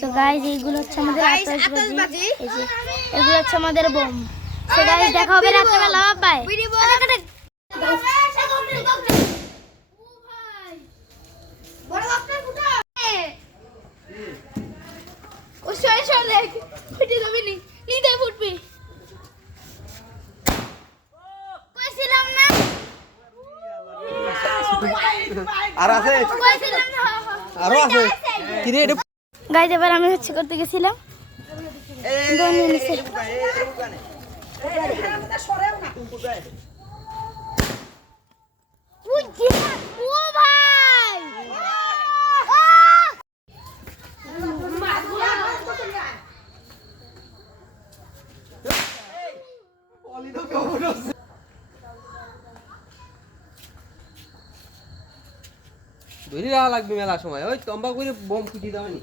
So guys এইগুলো হচ্ছে আমাদের আতশবাজি, এগুলো হচ্ছে আমাদের বোম। সো গাইস দেখা হবে রাত্রেবেলা, বাই। আর আছে আরো আছে কি রে এটা গাইস এবার আমি হচ্ছে করতে গেছিলাম ধরে রাখা লাগবে মেলা সময়। ওই তম্বা করে বোম ফুটি দাওনি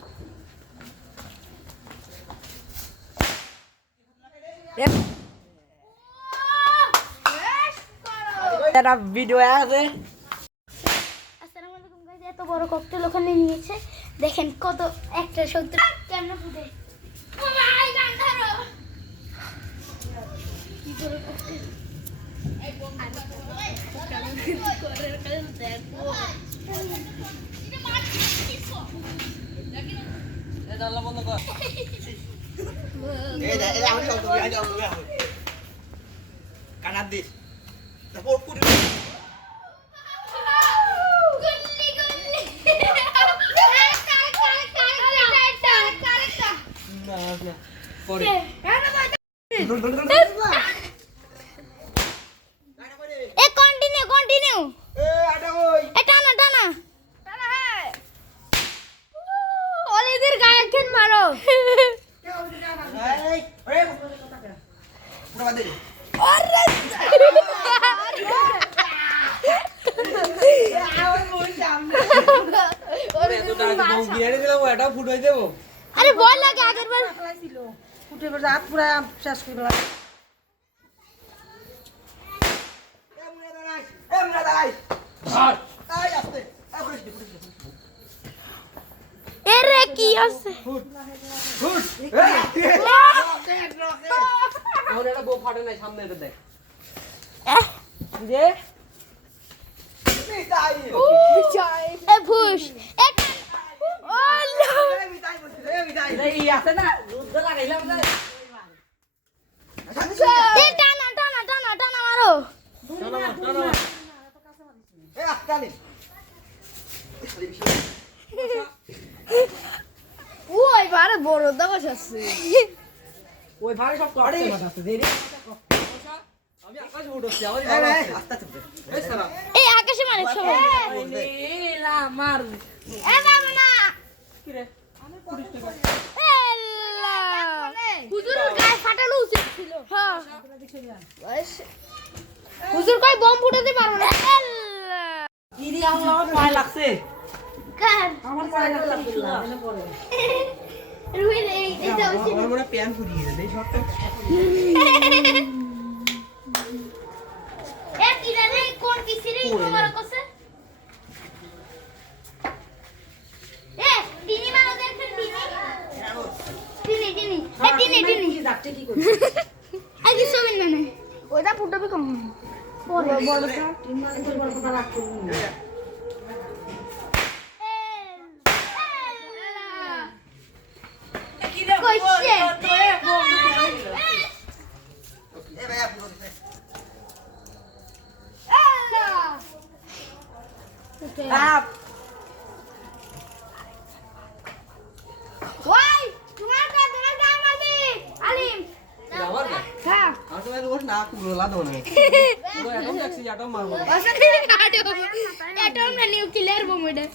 এটা ভিডিও আছে। আসসালামু আলাইকুম গাইস, এত বড় ককটেল ওখানে নিয়েছে, দেখেন কত একটা 70 কেমন ফুটে। ও ভাই গান ধরো কি বড় ককটেল, এই বোম কেমন করে দেখো এটা মার দিছো এটা আল্লাহ বন্ধ কর। এই আমি সব তুমি আই যাও তুমি কানাত দিস তারপর পুরি পরে এ কন্টিনিউ এ আটা কই এ টানা হ্যাঁ ওলিদের গায়ে কেন মারো এই ওরে পুরো বাদ দে আরে আরে তো টাকা বোম দিয়ে দিলাম এটা ফুটাই দেব। আরে বল লাগে আগের বার ছিল ফুটে করে রাত পুরা শেষ করে দিলাম। এমনা দাঁড়াই ধর এই আস্তে এই ফুটি এরে কি আছে ফুট এই ওরে এটা বোম ফাটে নাই সামনে এটা দেখ যে মিটাই এ ভুশ এ আল্লাহ মিটাই বলছিস মিটাই এই আছে না দুধ লাগাইলাম না এ টানা মারো এই আস্তালি ওই বারে বড় দাবাস আছে ওই ভাই সব করতে আছে দেরি আমি আকাশে উঠছি আমার আস্তে আস্তে এই সারা এই আকাশে মারে সবাই নীলা মার এ বাবা না কি রে হুজুর গায়ে ফাটানো উচিত ছিল। হ্যাঁ হুজুর কই বম ফুটাতে পারবো না। ইরি আল্লাহ পায় লাগছে কার আমার পায় লাগছে না পরে রুই এইটা উচিত আমার মনে প্যান ফুরিয়ে গেছে এই শটটা এ কিরা রে কোন কিসিরে তোমার কাছে এ দিনি মারো দেখেন দিনি এ দিনি কি যাচ্ছে কি করছে আই কি সবিন মানে ওটা ফুটাবে কম পরে বড়টা তিন মানে বড় কথা রাখতে কি রে কইছে এ ভাইয়া পুরো আপ ওই তোমার গায়ে মারবি আলিম আমার না হ্যাঁ আর তো ওর না পুরো লা দাও না পুরো একদম দেখছি আটম মারবো অসাধে এটম না নিউক্লিয়ার বোম এটা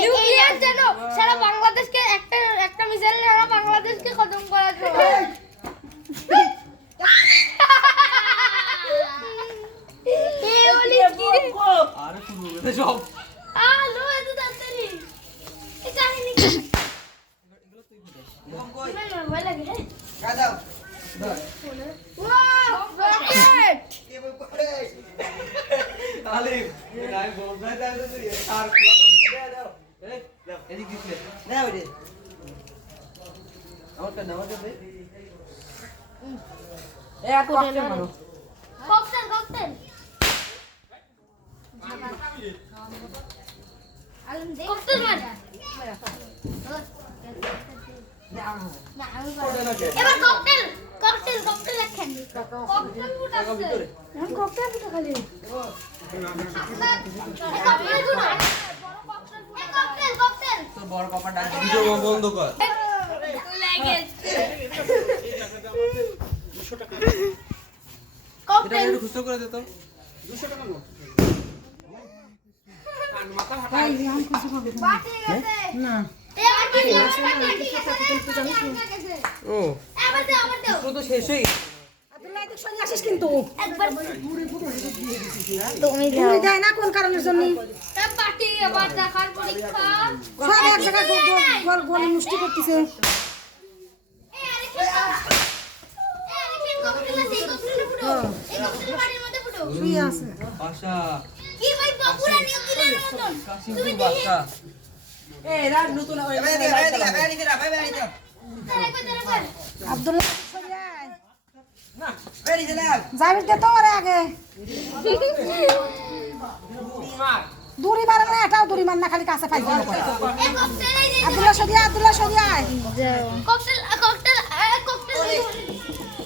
নিউক্লিয়ার জানো সারা বাংলাদেশকে একটা মিসাইল সারা বাংলাদেশকে খতম করা যাবে এই ওলি কি রে আরে পুরো গেছে সব আলো এত তাড়াতাড়ি এই কাহিনী কি এগুলো তুই ফুটাই বম কই না ভয় লাগে গা দাও ধর ওয়াও রকেট এ বম করে আলিম নাই বম নাই আমার কাছে নামাজ আছে এ আর ককটেল মারো ককটেল ককটেল ককটেল মার এবার ককটেল ককটেল ককটেল লেখেন ককটেল ফুটাছে এখন ককটেল ফুটা খালি ককটেল ফুটা ককটেল ককটেল তোর বড় পাপা ডাক ভিডিও বন্ধ কর এটা ককটেল একটু খুচরো করে দে তো 200 টাকা নো আর মাথা ফাটা বাটি গেছে না এবার বাটি ও আবার দাও তো তো শেষ হই আব্দুল্লাহ তুই সরে আসিস কিন্তু একবার তুমি দেয় না কোন কারণের জন্য বাটি আবার দেখার পরীক্ষা সব এক জায়গায় গোল গোল মুষ্টি করতেছে শুয়ে আছে আশা কাশিমপুর বাসা এ এরা নতুন আব্দুল্লাহ সরে আয় না যাবি দে তো ওরে আগে দূরি মারে না এটাও দূরি মার না খালি কাছে পাইবে আব্দুল্লাহ সরে আয়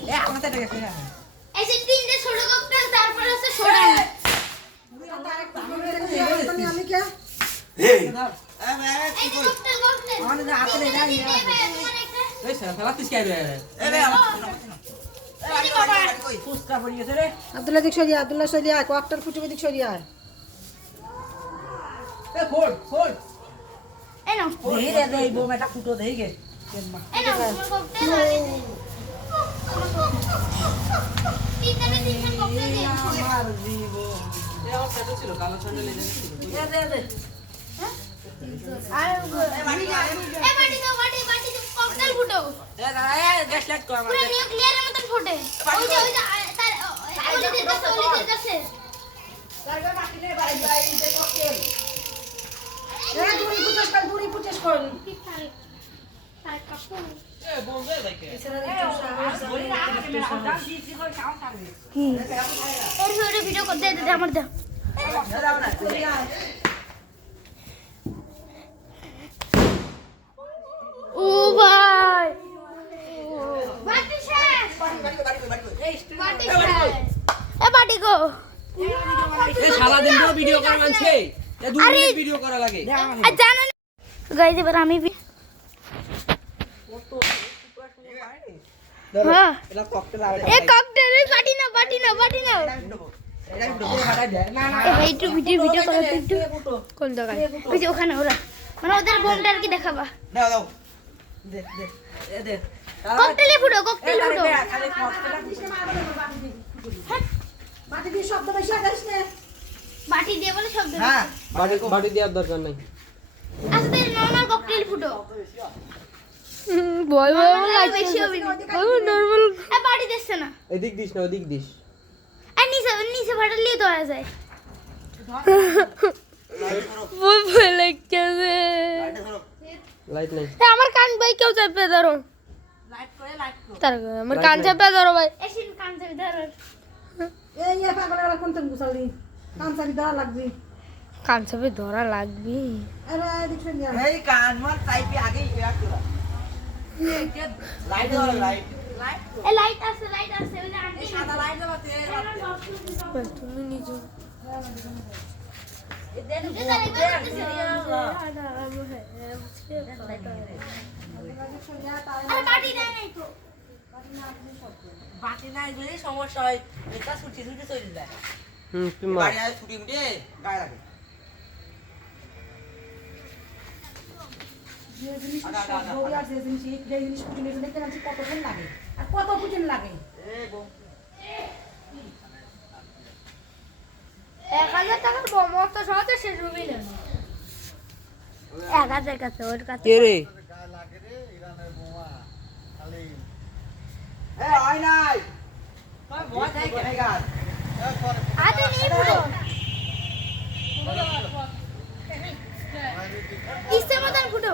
এ আমাতে দেখে আমি কে এই সারা ফেলাতিস কে রে ফুসকা পড়ি গেছে রে আব্দুল্লাহ সরে আয় কয়েকটার ফুটে দিক সরে আয় এ খোল ধীরে দে বো মেটা ফুটো দেই গে আমার জীব এ আমার সেটা ছিল কালো স্যান্ডেল এই জায়গা দে এ দাঁড়া এ গ্যাস লাইট কর আমার দূরি ফুটেস কর এ বন্ধ দেখে ভিডিও করতে আমার দাও ও ভাই বাটি শেষ বাটি শেষ এ বাটি গো এ সারা দিন তো ভিডিও করে মানছে এ 2 মিনিট ভিডিও করা লাগে আর জানেন গাইস এবার আমি হ্যাঁ এটা ককটেল আর এ ককটেল বাটি না এটা ভিডিও ফাটাই দে না না এ ভাই একটু ভিডিও করো তো একটু কোন দোকান ওই যে ওখানে ওরা মানে ওদের বোমটা আর কি দেখাবা দাও দে এ দে ককটেল ফুটো খালি ককটেল বাটি দিয়ে শব্দ বেশি আগাইস না বাটি দিয়ে বলে শব্দ হ্যাঁ বাটি দেওয়ার দরকার নাই আস্তে নরমাল ককটেল ফুটো ভয় বেশি হবে নরমাল এ বাটি দিচ্ছে না এদিক দিস না ওদিক দিস আর নিচে ফাটালেই তো হয়ে যায় ভয় লাগছে লাইট নাই আমার কান ভাই কেউ চাপে ধরো তার আমার কান চাপে ধরো ভাই এসিন কান থেকে ধরো এই পাগলের কোন তুমি গুছালি কানসারি দেওয়া লাগবে কান চাপে ধরা লাগবে আরে এদিক সরে আয় এই কান মার টাইপে আগে ইয়া করা লাইট দাও লাইট এ লাইট আছে ওই যে আন্টি সাদা লাইট জ্বালাতে তুমি নিজে আরে বাটি দেয় নাই তো বাটি নাই বলে সমস্যা হয় এটা ছুটি চলে যায় তুমি বাড়ি আয় ছুটি মুটে গায় লাগে যে জিনিস দৌড়ে আছে যে জিনিস ফুটিনে দেখতে পাচ্ছি কতক্ষণ লাগে আর কত ফুটিন লাগে এ বউ 1000 টাকার বোমা তো সহজে শেষ হবে না 1000 কাছে ওর কাছে কে রে এ আই নাই কই ভয় যায় কেন গাছ আতে নেই ফুটো ইসে মতন ফুটো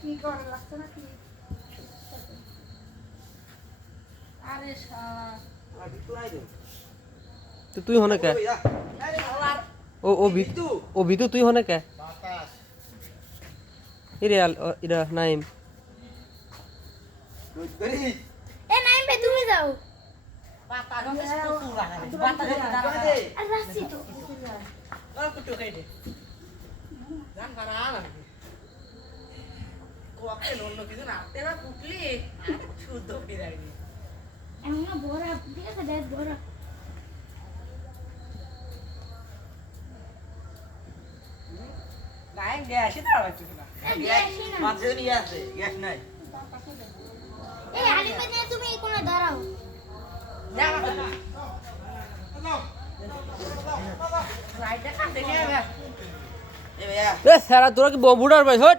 কি করে লাগছে না কি আরে শালা তো তুই হনে কে ও ভিতু তুই হনে কে ইরে ইরা নাইম এ নাইম ভাই তুমি যাও পাতা গন্ধে কুকুর লাগালে পাতা গন্ধে দাঁড়া আর রাখছি তো কুটু খাইতে জান খানা না কোয়াকে অন্য কিছু না তেরা কুকলি শুদ্ধ বিরানি এমন না বড় ঠিক আছে দেখ বড় নাই গ্যাসই দাঁড়া কিছু না মাঝে নিয়ে আছে গ্যাস নাই এই আলি ভাই তুমি এই কোণে দাঁড়াও রাইটটা কাট দেখে এ সারা তোরা কি বম্বুডার ভাই হট